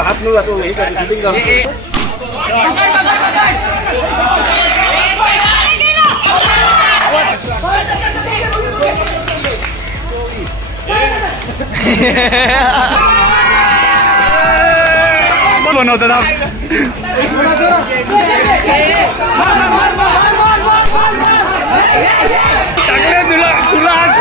हात मिळू तो हे शूटिंग बनवतात तुला तुला आज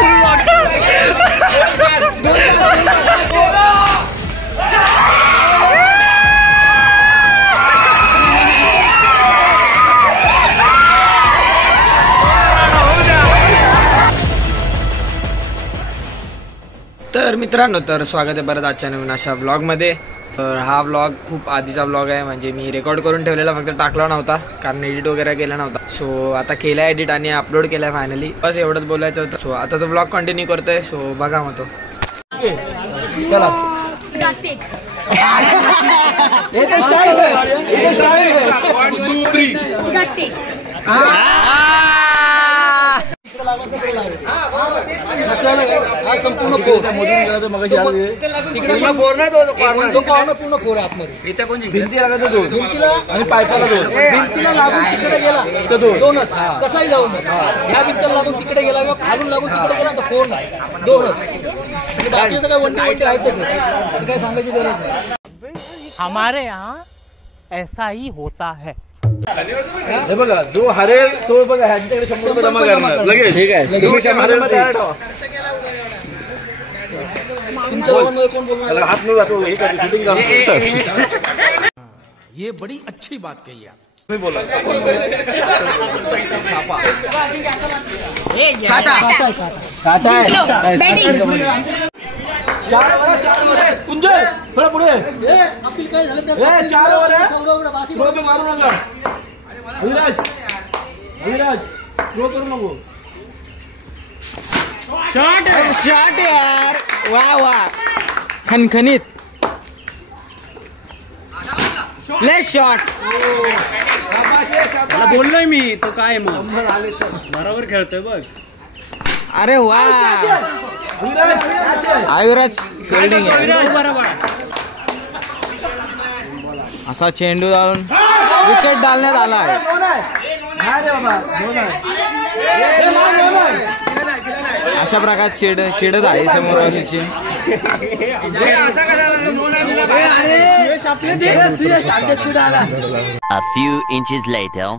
तर मित्रांनो, तर स्वागत आहे परत आजच्या नवीन अशा व्लॉगमध्ये. तर हा व्लॉग खूप आधीचा व्लॉग आहे, म्हणजे मी रेकॉर्ड करून ठेवलेला, फक्त टाकला नव्हता कारण एडिट वगैरे केला नव्हता. सो आता केला एडिट आणि अपलोड केला आहे फायनली. बस एवढंच बोलायचं होतं. सो आता तो व्लॉग कंटिन्यू करतोय. सो बघा मग तो. चला संपूर्ण फोर पूर्ण फोर आतमध्ये भिंती लागत दोन, भिंतीला आणि पायपाला दोन, भिंतीला लागून तिकडे गेला तर दोनच, कसाही जाऊन ह्या भिंतीला लागून तिकडे गेला किंवा खालून लागून तिकडे गेला तर फोर नाही, दोनच. बाकी तर काय वंटी वंटी आहेत काय सांगायची गरज नाही. हमारे यहाँ ऐसा ही होता है. हे बघा, जो हरेल तो बघा ह्यांच्याकडे 100 रुपये जमा करणार लगेच. ठीक आहे, तुमच्या दोघांमध्ये कोण बोलणार? हात मिळू जातो हे शूटिंग. ये बड़ी अच्छी बात कही आप. तुम्ही बोला. थोडा पुढे काय झालं? 4 ओव्हर मारू नका. अविराज थ्रो करू नको. शॉट यार, वा वा, खनखनीत लेस शॉट. बोललोय मी, तो काय मग बरोबर खेळतोय बघ. अरे वा, अविराज फिल्डिंग आहे. असा चेंडू जाऊन विकेट डालण्यात आला आहे. अशा प्रकारे चिडत आहे समोरची. A few inches later.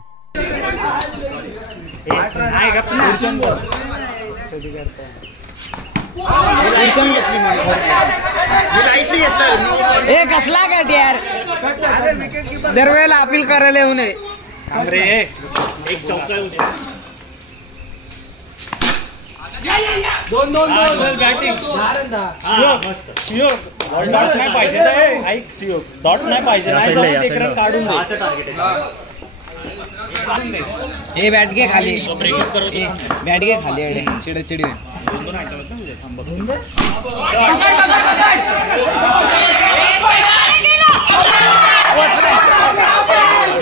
ए कसला कट यार, दरवेळेला अपील करायला येऊ नये. दोन बॅटिंग. डॉट नाही पाहिजे, डॉट नाही पाहिजे, काढून ए बॅट घे खाली, बॅट घे खाली. अडे चिडचिडी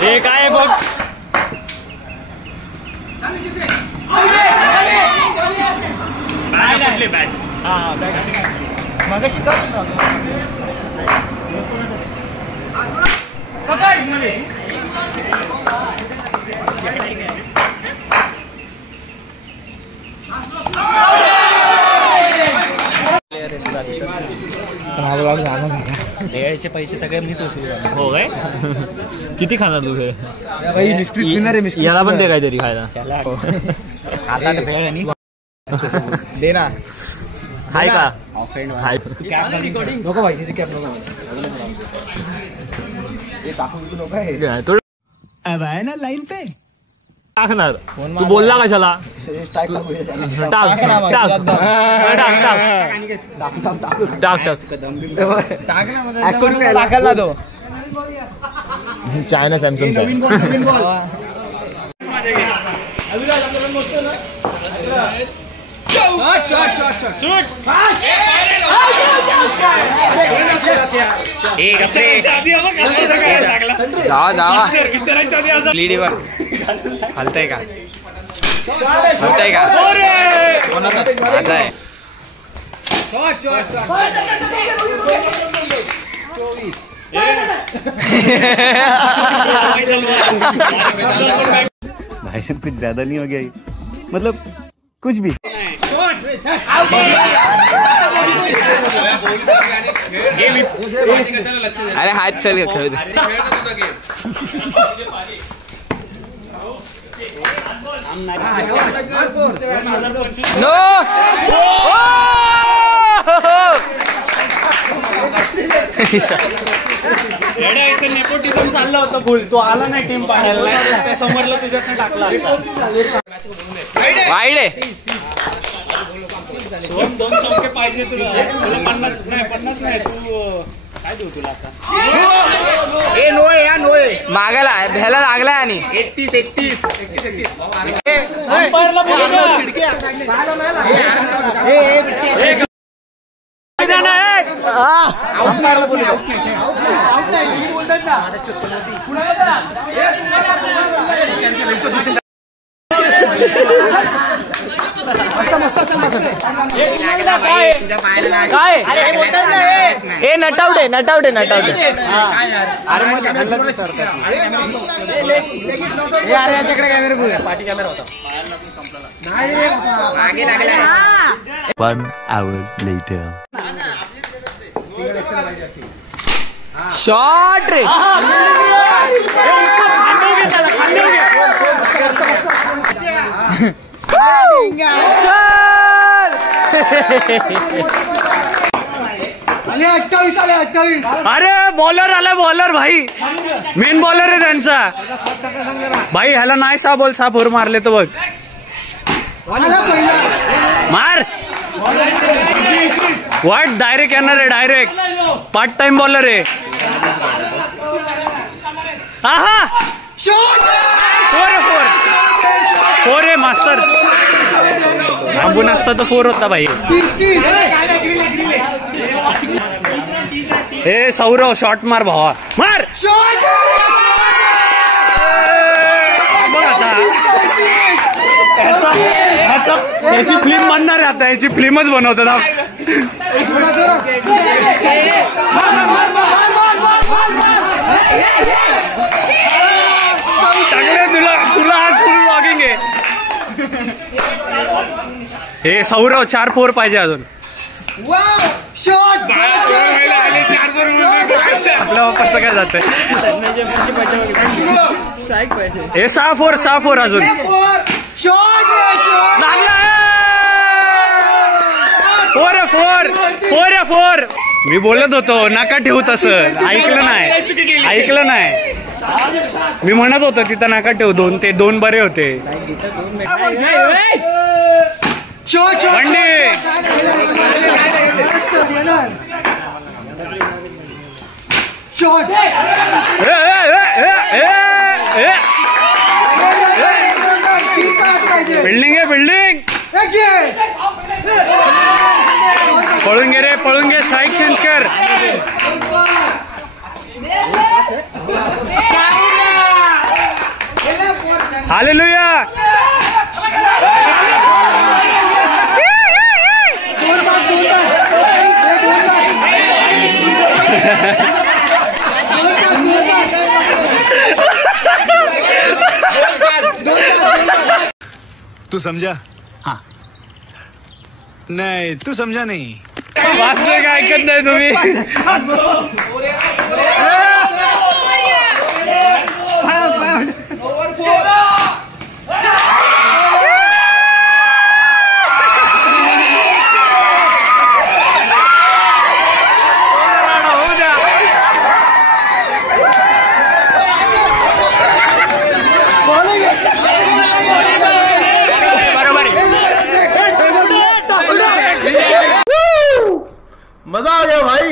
हे काय बघ. बॅट मगाशी यायचे पैसे सगळे मीच वसूल. हो काय? किती खाणार तू हे? याला पण दे काहीतरी खायला. दे ना. हाय का? हाय नको पाहिजे कॅप नको. अब आहे ना लाईन पे टाकणार. तू बोलला कशाला? टाक टाकायला तो चायना सॅमसंग. लीडीवर हलतय का? हलतय का? कोणाचा आहे? भाई साहब कुछ ज्यादा नहीं हो गया ये? मतलब कुछ भी। अरे हाथ चल गया खेळ नो नेपोटिझम चाललं होतं फुल, तो आला नाही टीम पाहायला, समोरला तुझ्यातनं टाकला असता. वाईड आहे. 2 चौके पाहिजे तुला 50 नाही तू काय देऊ तुला आता. मागायला भ्यायला लागलाय आणि 31 ए नटआउट आहे नटआउट आहे नटआउट आहे. याच्याकडे कॅमेरा बोल पार्टी कॅमेरा होता. 1 hour later. शॉट रे. अरे बॉलर आला बॉलर भाई, मेन बॉलर आहे त्यांचा भाई. ह्याला नाही 6 बॉल 6 फोर मारले तर बघ. मार वाट डायरेक्ट येणार आहे, डायरेक्ट पार्ट टाइम बॉलर आहे. आहा 4 आहे मास्टर. थांबून असता तर 4 होता भाई. ए सौरव शॉट मार भावा, मार. बघ आता याची फिल्म बनणार आहे आता, याची फिल्मच बनवतात. तुला आज फुल व्लॉगिंग आहे. हे सौरव 4 4 पाहिजे अजून. आपल्या वापरचं काय जातंय. हे 6 4 अजून. फोर. मी बोलत होतो नका ठेवू तसं, ऐकलं नाही. मी म्हणत होतो तिथं नका ठेवू 2 ते 2 बरे होते. बिल्डिंग आहे बिल्डिंग. पळून घे स्ट्राईक चेंज कर. हालेलुया. तू समझा? हाँ. नहीं तू समझा नहीं. वाचतोय काय ऐकत नाही तुम्ही. मजा आ गया भाई.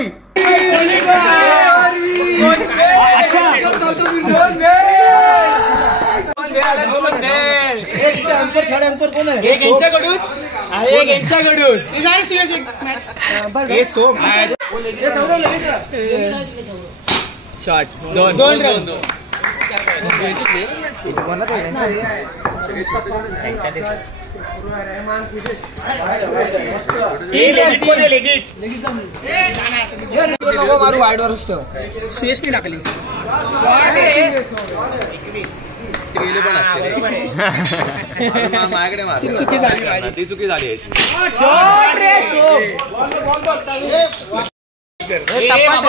Shot 2 round. मारू वाईडवर सुयशने टाकली माझ्याकडे मार चुकी झाली ती चुकी झाली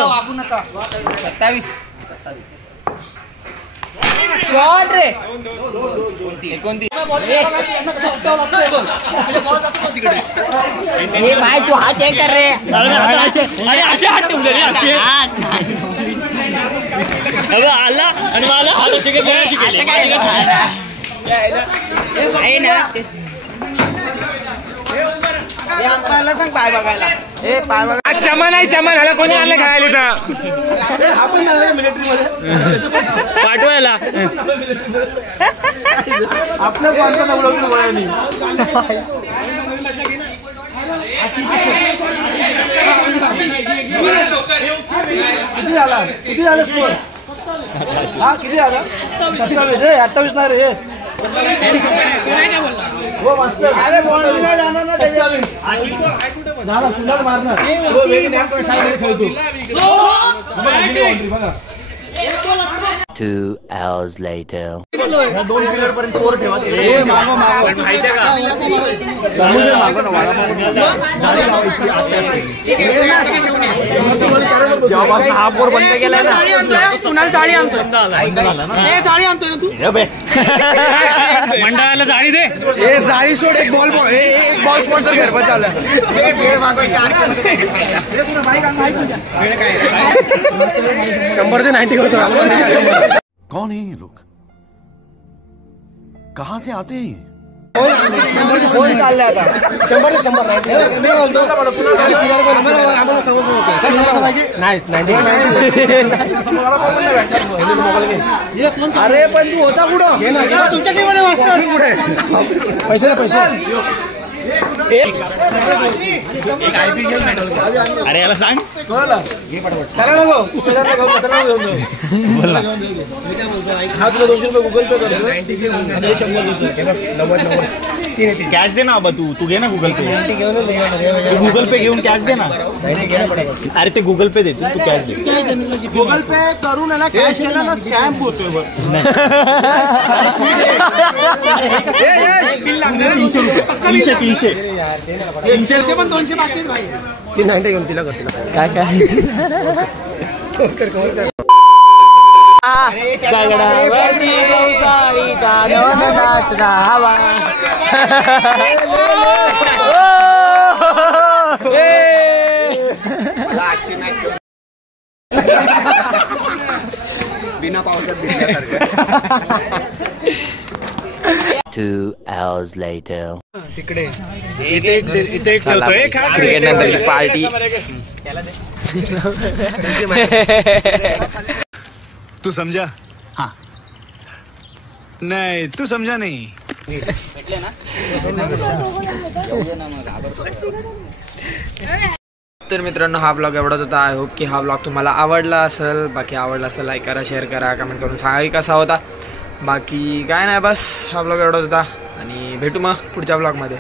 वापू नका 27 शॉट रे 29 हे भाई तू हात चेक कर रे असे हात ठेवले रे असे आला आणि मला हात असे काय सांग पाय बघायला चमन नाही चमन ह्याला कोणी आणलं खेळायला आपण मिलिटरी मध्ये पाठवायला आपल्या कोणत्या नवलं वयाने किती झालं स्कोर हा किती झाला 27 ना रे हो मास्टर अरे बॉल जाणार ना 27 झाला चुनार मारणार हो वेगळी खेळतो 2 hours later. दोन प्लेयर पर्यंत फोर ठेवायचे हा फोर बंद केलाय ना सुनाल जाळी आणतोय जाळी आणतोय ना तू मंडळाला जाळी दे हे जाळी सोड एक बॉल एक बॉल स्पॉन्सर घर पण चाललं 100 ते 90 होतो कौन है ये लोग कहाँ से आते हैं 100 चालले आता 100 ते 100 नाही मी बोलतो आम्हाला समजलं होतं अरे पण तू होता कुठं तुमच्या टीममध्ये वाचता पुढे पैसे अरे याला सांग हा तुला 200 रुपये गुगल पे करतो कॅश दे ना बाबा तू घे ना गुगल पे गुगल पे घेऊन कॅश दे ना अरे ते गुगल पे देतील तू कॅश दे गुगल पे करून ना कॅश केला ना स्कॅम होतोय तीनशे पण 200 बाकी भाई ती 90 घेऊन तिला करतील काय बिना पावसात भिजल्यासारखं 2 hours later. तिकडे इथे एक ठेवतोय क्रिकेट नंतरची पार्टी तू समझा हाँ नहीं तू समझा नहीं तर मित्रांनो हा ब्लॉग एवढाच होता. आय होप की हा ब्लॉग तुम्हाला आवडला असेल. बाकी आवडला असेल लाईक करा, शेअर करा, कमेंट करून सांगा की कसा होता. बाकी काय नाही, बस हा ब्लॉग एवढाच होता आणि भेटू मग पुढच्या ब्लॉगमध्ये.